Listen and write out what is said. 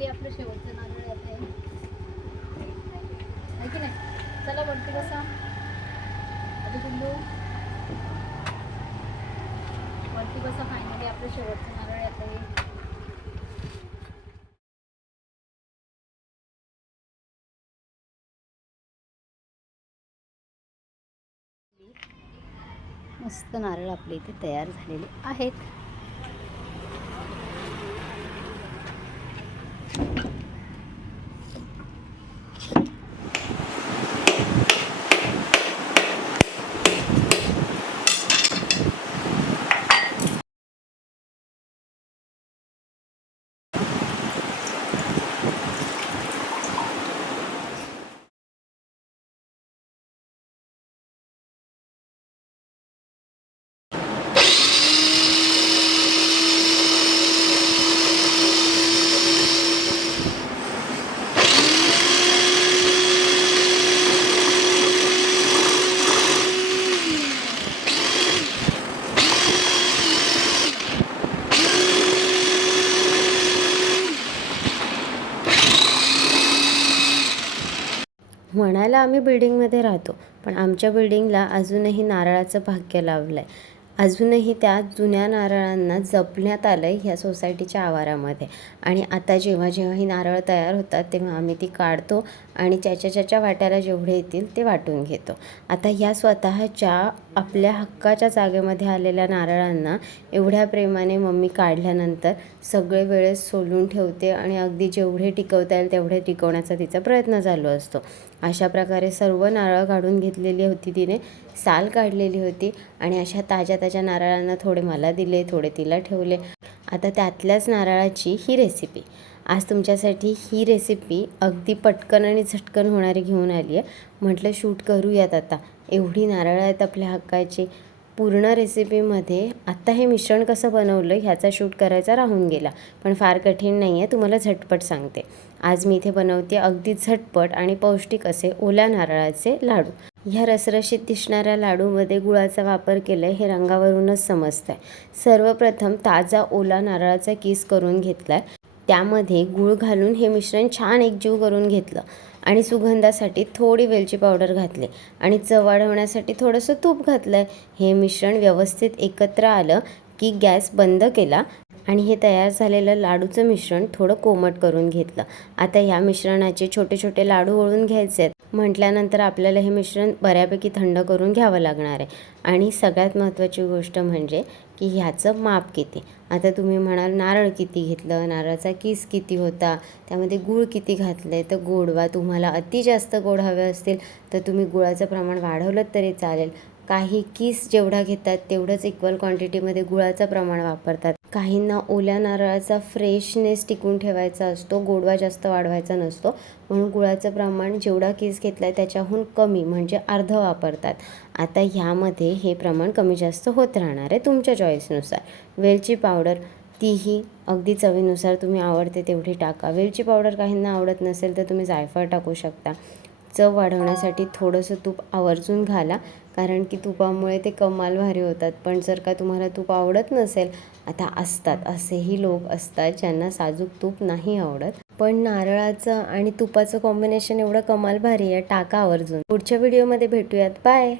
Finally आपलं शेवटचं नारळ येत आहे की नाही. चला वरती बसा. अजून कुंडू वरती बसा. फायनली आपलं शेवटचं नारळ येत आहे. मस्त नारळ आपले इथे तयार झालेले आहेत. म्हणायला आम्ही बिल्डिंगमध्ये राहतो, पण आमच्या बिल्डिंगला अजूनही नारळाचं भाग्य लावलं आहे. अजूनही त्या जुन्या नारळांना जपण्यात आलं आहे ह्या सोसायटीच्या आवारामध्ये. आणि आता जेव्हा जेव्हा ही नारळ तयार होतात तेव्हा आम्ही ती काढतो आणि ज्याच्या वाट्याला जेवढे येतील ते वाटून घेतो. आता ह्या स्वतःच्या आपल्या हक्काच्या जागेमध्ये आलेल्या नारळांना एवढ्या प्रेमाने मम्मी काढल्यानंतर सगळे वेळेस सोलून ठेवते आणि अगदी जेवढे टिकवता येईल तेवढे टिकवण्याचा तिचा प्रयत्न चालू असतो. अशा प्रकारे सर्व नारळ काढून घेतलेली होती तिने, साल काढलेली होती आणि अशा ताज्या नारळांना थोडे मला दिले, थोडे तिला ठेवले. आता त्यातल्याच नारळाची ही रेसिपी आज तुमच्यासाठी. ही रेसिपी अगदी पटकन आणि झटकन होणारी घेऊन आली आहे. म्हटलं शूट करूयात आता. एवढी नारळ आहेत आपल्या हक्काची. पूर्ण रेसिपीमध्ये आत्ता हे मिश्रण कसं बनवलं ह्याचा शूट करायचा राहून गेला, पण फार कठीण नाही आहे. तुम्हाला झटपट सांगते. आज मी इथे बनवते अगदी झटपट आणि पौष्टिक असे ओल्या नारळाचे लाडू. ह्या रसरशीत दिसणाऱ्या लाडूमध्ये गुळाचा वापर केला आहे हे रंगावरूनच समजतं आहे. सर्वप्रथम ताजा ओला नारळाचा किस करून घेतला आहे. त्यामध्ये गूळ घालून हे मिश्रण छान एकजीव करून घेतलं आणि सुगंधासाठी थोडी वेलची पावडर घातली आणि चव वाढवण्यासाठी थोडंसं तूप घातलं आहे. हे मिश्रण व्यवस्थित एकत्र आलं की गॅस बंद केला आणि हे तयार झालेलं लाडूचं मिश्रण थोडं कोमट करून घेतलं. आता ह्या मिश्रणाचे छोटे छोटे लाडू वळून घ्यायचे आहेत. म्हटल्यानंतर आपल्याला हे मिश्रण बऱ्यापैकी थंड करून घ्यावं लागणार आहे. आणि सगळ्यात महत्त्वाची गोष्ट म्हणजे की ह्याचं माप किती. आता तुम्ही म्हणाल नारळ किती घेतलं, नारळाचा किस किती होता, त्यामध्ये गूळ किती घातले. तर गोडवा तुम्हाला अति जास्त गोड हवे असतील तर तुम्ही गुळाचं प्रमाण वाढवलं तरी चालेल. काही किस जेवढा घेतात तेवढंच इक्वल क्वांटिटीमध्ये गुळाचं प्रमाण वापरतात. काहींना ओल्या नारळाचा फ्रेशनेस टिकून ठेवायचा असतो, गोडवा जास्त वाढवायचा नसतो, म्हणून गुळाचं प्रमाण जेवढा किस घेतला आहे त्याच्याहून कमी म्हणजे अर्ध वापरतात. आता ह्यामध्ये हे प्रमाण कमी जास्त होत राहणार आहे तुमच्या चॉईसनुसार. वेलची पावडर तीही अगदी चवीनुसार तुम्ही आवडते तेवढी टाका. वेलची पावडर काहींना आवडत नसेल तर तुम्ही जायफळ टाकू शकता. चव वाढवण्यासाठी थोडंसं तूप आवर्जून घाला, कारण की तुपामुळे ते कमाल भारी होतात. पण जर का तुम्हाला तूप आवडत नसेल, आता असतात असेही लोक असतात ज्यांना साजूक तूप नाही आवडत, पण नारळाचं आणि तुपाचं कॉम्बिनेशन एवढं कमाल भारी आहे, टाका आवर्जून. पुढच्या व्हिडिओमध्ये भेटूयात. बाय.